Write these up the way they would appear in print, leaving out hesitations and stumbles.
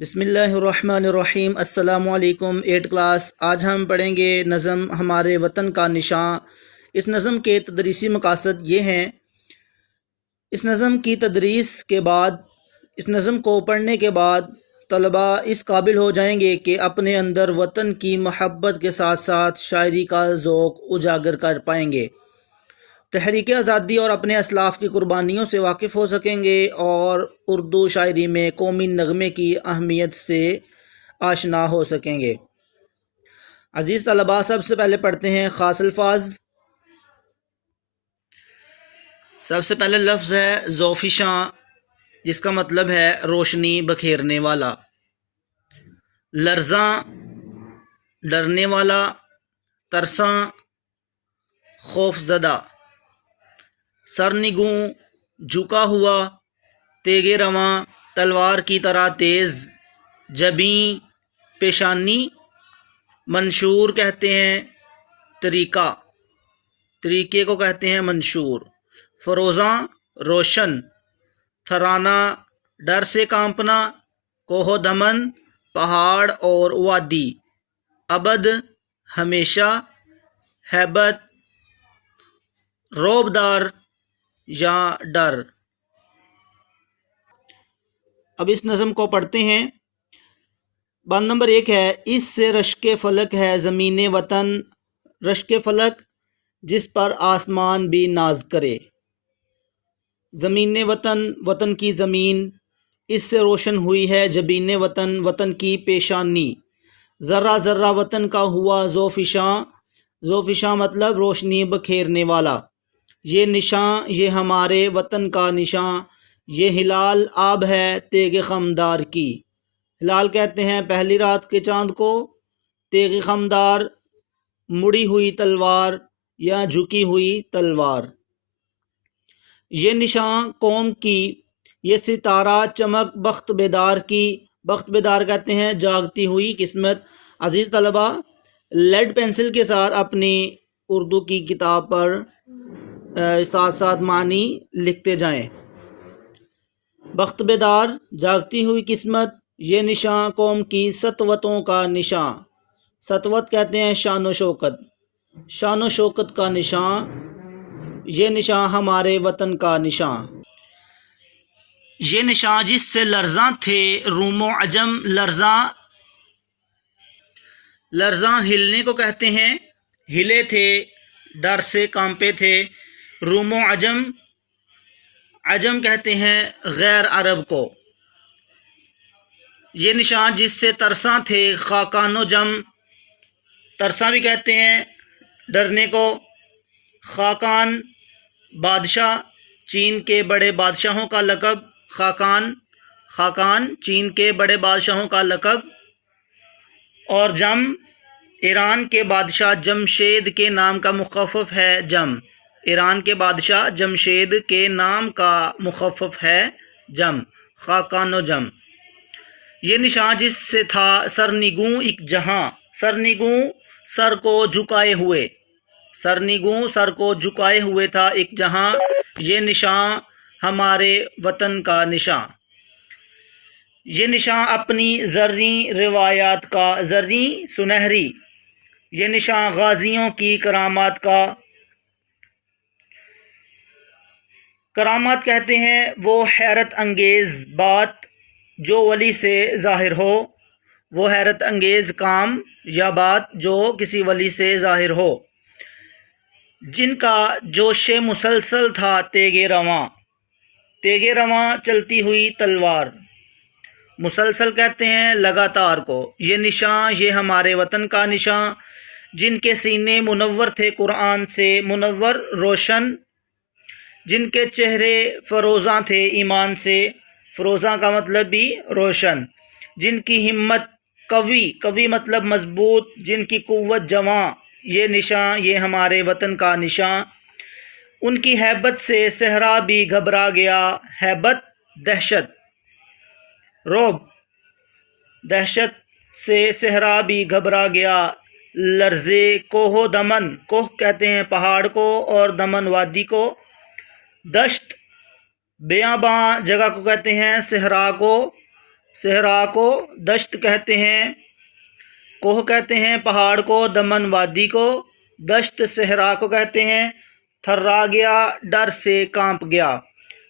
بسم اللہ الرحمن الرحیم۔ السلام علیکم 8 کلاس۔ آج ہم پڑھیں گے نظم ہمارے وطن کا نشاں۔ اس نظم کے تدریسی مقاصد یہ ہیں۔ اس نظم کی تدریس کے بعد، اس نظم کو پڑھنے کے بعد طلباء اس قابل ہو جائیں گے کہ اپنے اندر وطن کی محبت کے ساتھ ساتھ شاعری کا ذوق اجاگر کر پائیں گے، تحریک آزادی اور اپنے اسلاف کی قربانیوں سے واقف ہو سکیں گے اور اردو شاعری میں قومی نغمے کی اہمیت سے آشنا ہو سکیں گے۔ عزیز طلباء، سب سے پہلے پڑھتے ہیں خاص الفاظ۔ سب سے پہلے لفظ ہے ذوفشاں، جس کا مطلب ہے روشنی بکھیرنے والا۔ لرزاں، ڈرنے والا۔ ترساں، خوف زدہ۔ سرنگوں، جھکا ہوا، تیغ رواں، تلوار کی طرح تیز۔ جبیں، پیشانی۔ منشور کہتے ہیں طریقہ، طریقے کو کہتے ہیں منشور۔ فروزاں، روشن۔ تھرانا، ڈر سے کانپنا۔ کوہ دمن، پہاڑ اور وادی۔ ابد، ہمیشہ۔ ہیبت، روبدار یا ڈر۔ اب اس نظم کو پڑھتے ہیں۔ بند نمبر 1 ہے، اس سے رشک فلک ہے زمین وطن۔ رشک فلک، جس پر آسمان بھی ناز کرے۔ زمین وطن، وطن کی زمین، اس سے روشن ہوئی ہے جبین وطن، وطن کی پیشانی۔ ذرہ ذرہ وطن کا ہوا ذوفشاں، ذوفشاں مطلب روشنی بکھیرنے والا۔ یہ نشاں، یہ ہمارے وطن کا نشاں، یہ ہلال آب ہے تیغ خمدار کی۔ ہلال کہتے ہیں پہلی رات کے چاند کو۔ تیغ خمدار، مڑی ہوئی تلوار یا جھکی ہوئی تلوار۔ یہ نشاں قوم کی، یہ ستارہ چمک بخت بیدار کی۔ بخت بیدار کہتے ہیں جاگتی ہوئی قسمت۔ عزیز طلباء، لیڈ پینسل کے ساتھ اپنی اردو کی کتاب پر ساتھ ساتھ معنی لکھتے جائیں۔ بخت بیدار، جاگتی ہوئی قسمت، یہ نشاں قوم کی سطوتوں کا نشاں۔ سطوت کہتے ہیں شان و شوکت، شان و شوکت کا نشاں۔ یہ نشاں ہمارے وطن کا نشاں۔ یہ نشاں جس سے لرزاں تھے روم و عجم۔ لرزاں، لرزاں ہلنے کو کہتے ہیں، ہلے تھے، ڈر سے کانپے تھے۔ روم و عجم، عجم کہتے ہیں غیر عرب کو۔ یہ نشان جس سے ترساں تھے خاقان و جم۔ ترساں بھی کہتے ہیں ڈرنے کو۔ خاقان، بادشاہ، چین کے بڑے بادشاہوں کا لقب۔ خاقان، خاقان چین کے بڑے بادشاہوں کا لقب۔ اور جم، ایران کے بادشاہ جمشید کے نام کا مخفف ہے جم۔ ایران کے بادشاہ جمشید کے نام کا مخفف ہے جم، خاقان و جم۔ یہ نشان جس سے تھا سرنگوں ایک جہاں۔ سرنگوں، سر کو جھکائے ہوئے۔ سرنگوں، سر کو جھکائے ہوئے تھا ایک جہاں۔ یہ نشان ہمارے وطن کا نشان۔ یہ نشان اپنی زرعی روایات کا، زرعی سنہری۔ یہ نشان غازیوں کی کرامات کا۔ کرامات کہتے ہیں وہ حیرت انگیز بات جو ولی سے ظاہر ہو۔ وہ حیرت انگیز کام یا بات جو کسی ولی سے ظاہر ہو۔ جن کا جوش مسلسل تھا تیغ رواں۔ تیغ رواں، چلتی ہوئی تلوار۔ مسلسل کہتے ہیں لگاتار کو۔ یہ نشان، یہ ہمارے وطن کا نشان، جن کے سینے منور تھے قرآن سے، منور، روشن۔ جن کے چہرے فروزاں تھے ایمان سے۔ فروزاں کا مطلب بھی روشن۔ جن کی ہمت قوی، قوی مطلب مضبوط، جن کی قوت جواں۔ یہ نشان، یہ ہمارے وطن کا نشان۔ ان کی ہیبت سے صحرا بھی گھبرا گیا۔ ہیبت، دہشت، رعب۔ دہشت سے صحرا بھی گھبرا گیا۔ لرزے، کوہ دمن، کوہ کہتے ہیں پہاڑ کو اور دمن وادی کو۔ دشت، بیاباں جگہ کو کہتے ہیں صحرا کو۔ صحرا کو دشت کہتے ہیں، کوہ کہتے ہیں پہاڑ کو، دمن وادی کو، دشت صحرا کو کہتے ہیں۔ تھرا گیا ڈر سے کانپ گیا،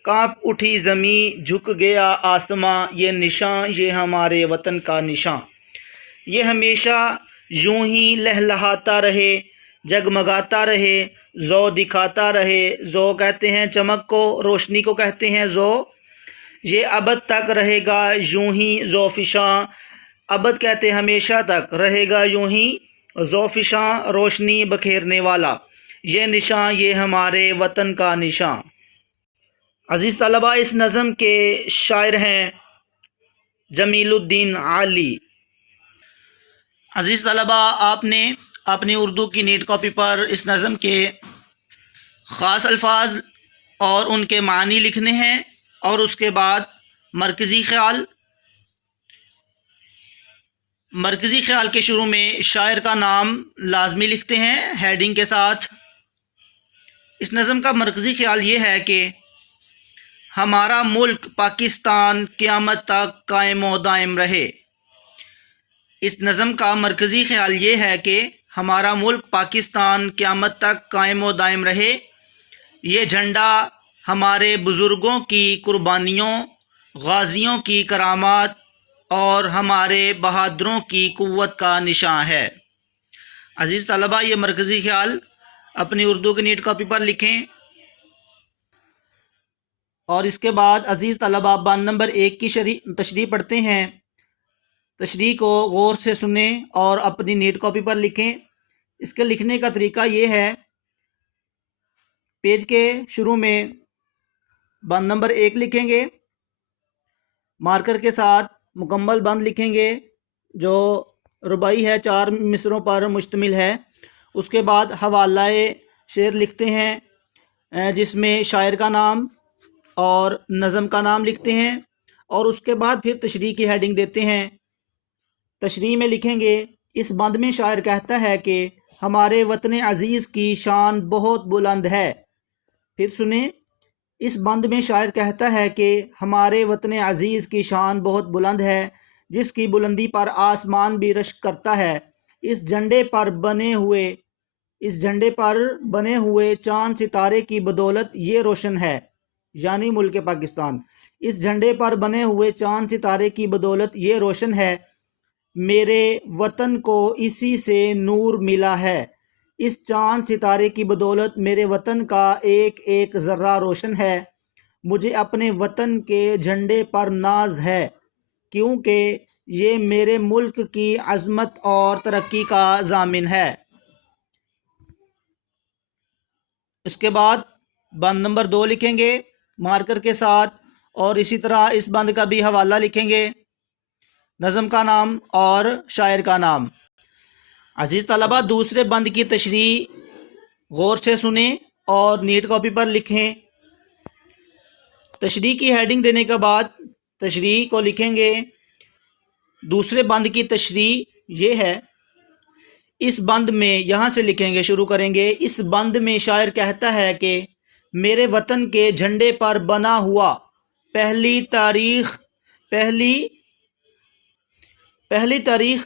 کانپ اٹھی زمیں جھک گیا آسماں، یہ نشاں یہ ہمارے وطن کا نشاں، یہ ہمیشہ یوں ہی لہلہاتا رہے، جگمگاتا رہے، ضو دکھاتا رہے۔ ضو کہتے ہیں چمک کو، روشنی کو کہتے ہیں ضو۔ یہ ابد تک رہے گا یوں ہی ضو فشاں، ابد کہتے ہیں ہمیشہ تک، رہے گا یوں ہی ضو فشاں، روشنی بکھیرنے والا، یہ نشاں یہ ہمارے وطن کا نشاں۔ عزیز طلباء، اس نظم کے شاعر ہیں جمیل الدین عالی۔ عزیز طلباء، آپ نے اپنی اردو کی نیٹ کاپی پر اس نظم کے خاص الفاظ اور ان کے معنی لکھنے ہیں، اور اس کے بعد مرکزی خیال کے شروع میں شاعر کا نام لازمی لکھتے ہیں ہیڈنگ کے ساتھ۔ اس نظم کا مرکزی خیال یہ ہے کہ ہمارا ملک پاکستان قیامت تک قائم و دائم رہے۔ اس نظم کا مرکزی خیال یہ ہے کہ ہمارا ملک پاکستان قیامت تک قائم و دائم رہے۔ یہ جھنڈا ہمارے بزرگوں کی قربانیوں، غازیوں کی کرامات اور ہمارے بہادروں کی قوت کا نشان ہے۔ عزیز طلباء، یہ مرکزی خیال اپنی اردو کی نیٹ کاپی پر لکھیں، اور اس کے بعد عزیز طلباء بند نمبر 1 کی تشریح پڑھتے ہیں۔ تشریح کو غور سے سنیں اور اپنی نیٹ کاپی پر لکھیں۔ اس کے لکھنے کا طریقہ یہ ہے، پیج کے شروع میں بند نمبر 1 لکھیں گے، مارکر کے ساتھ مکمل بند لکھیں گے جو رباعی ہے، 4 مصروں پر مشتمل ہے۔ اس کے بعد حوالہ شعر لکھتے ہیں جس میں شاعر کا نام اور نظم کا نام لکھتے ہیں، اور اس کے بعد پھر تشریح کی ہیڈنگ دیتے ہیں۔ تشریح میں لکھیں گے، اس بند میں شاعر کہتا ہے کہ ہمارے وطن عزیز کی شان بہت بلند ہے۔ پھر سنیں، اس بند میں شاعر کہتا ہے کہ ہمارے وطن عزیز کی شان بہت بلند ہے، جس کی بلندی پر آسمان بھی رشک کرتا ہے۔ اس جھنڈے پر بنے ہوئے چاند ستارے کی بدولت یہ روشن ہے، یعنی ملک پاکستان۔ اس جھنڈے پر بنے ہوئے چاند ستارے کی بدولت یہ روشن ہے، میرے وطن کو اسی سے نور ملا ہے۔ اس چاند ستارے کی بدولت میرے وطن کا ایک ایک ذرہ روشن ہے۔ مجھے اپنے وطن کے جھنڈے پر ناز ہے، کیونکہ یہ میرے ملک کی عظمت اور ترقی کا ضامن ہے۔ اس کے بعد بند نمبر 2 لکھیں گے مارکر کے ساتھ، اور اسی طرح اس بند کا بھی حوالہ لکھیں گے، نظم کا نام اور شاعر کا نام۔ عزیز طلبہ، دوسرے بند کی تشریح غور سے سنیں اور نیٹ کاپی پر لکھیں۔ تشریح کی ہیڈنگ دینے کے بعد تشریح کو لکھیں گے۔ دوسرے بند کی تشریح یہ ہے، اس بند میں یہاں سے لکھیں گے، شروع کریں گے۔ اس بند میں شاعر کہتا ہے کہ میرے وطن کے جھنڈے پر بنا ہوا پہلی تاریخ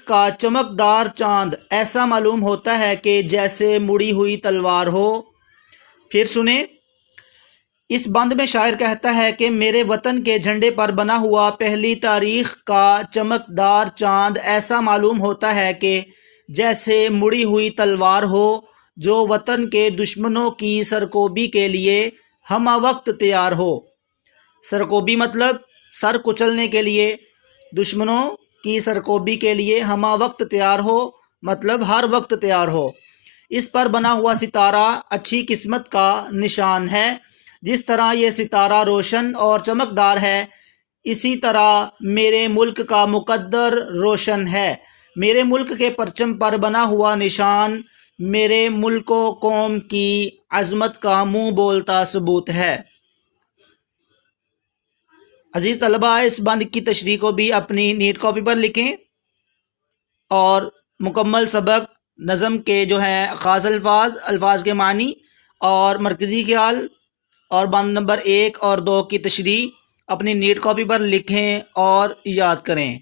کا چمکدار چاند ایسا معلوم ہوتا ہے کہ جیسے مڑی ہوئی تلوار ہو۔ پھر سنیں، اس بند میں شاعر کہتا ہے کہ میرے وطن کے جھنڈے پر بنا ہوا پہلی تاریخ کا چمکدار چاند ایسا معلوم ہوتا ہے کہ جیسے مڑی ہوئی تلوار ہو، جو وطن کے دشمنوں کی سرکوبی کے لیے ہمہ وقت تیار ہو۔ سرکوبی مطلب سر کچلنے کے لیے، دشمنوں کی سرکوبی کے لیے ہمہ وقت تیار ہو مطلب ہر وقت تیار ہو۔ اس پر بنا ہوا ستارہ اچھی قسمت کا نشان ہے۔ جس طرح یہ ستارہ روشن اور چمکدار ہے، اسی طرح میرے ملک کا مقدر روشن ہے۔ میرے ملک کے پرچم پر بنا ہوا نشان میرے ملک و قوم کی عظمت کا منہ بولتا ثبوت ہے۔ عزیز طلباء، اس بند کی تشریح کو بھی اپنی نیٹ کاپی پر لکھیں، اور مکمل سبق نظم کے جو ہیں خاص الفاظ کے معنی اور مرکزی خیال اور بند نمبر 1 اور 2 کی تشریح اپنی نیٹ کاپی پر لکھیں اور یاد کریں۔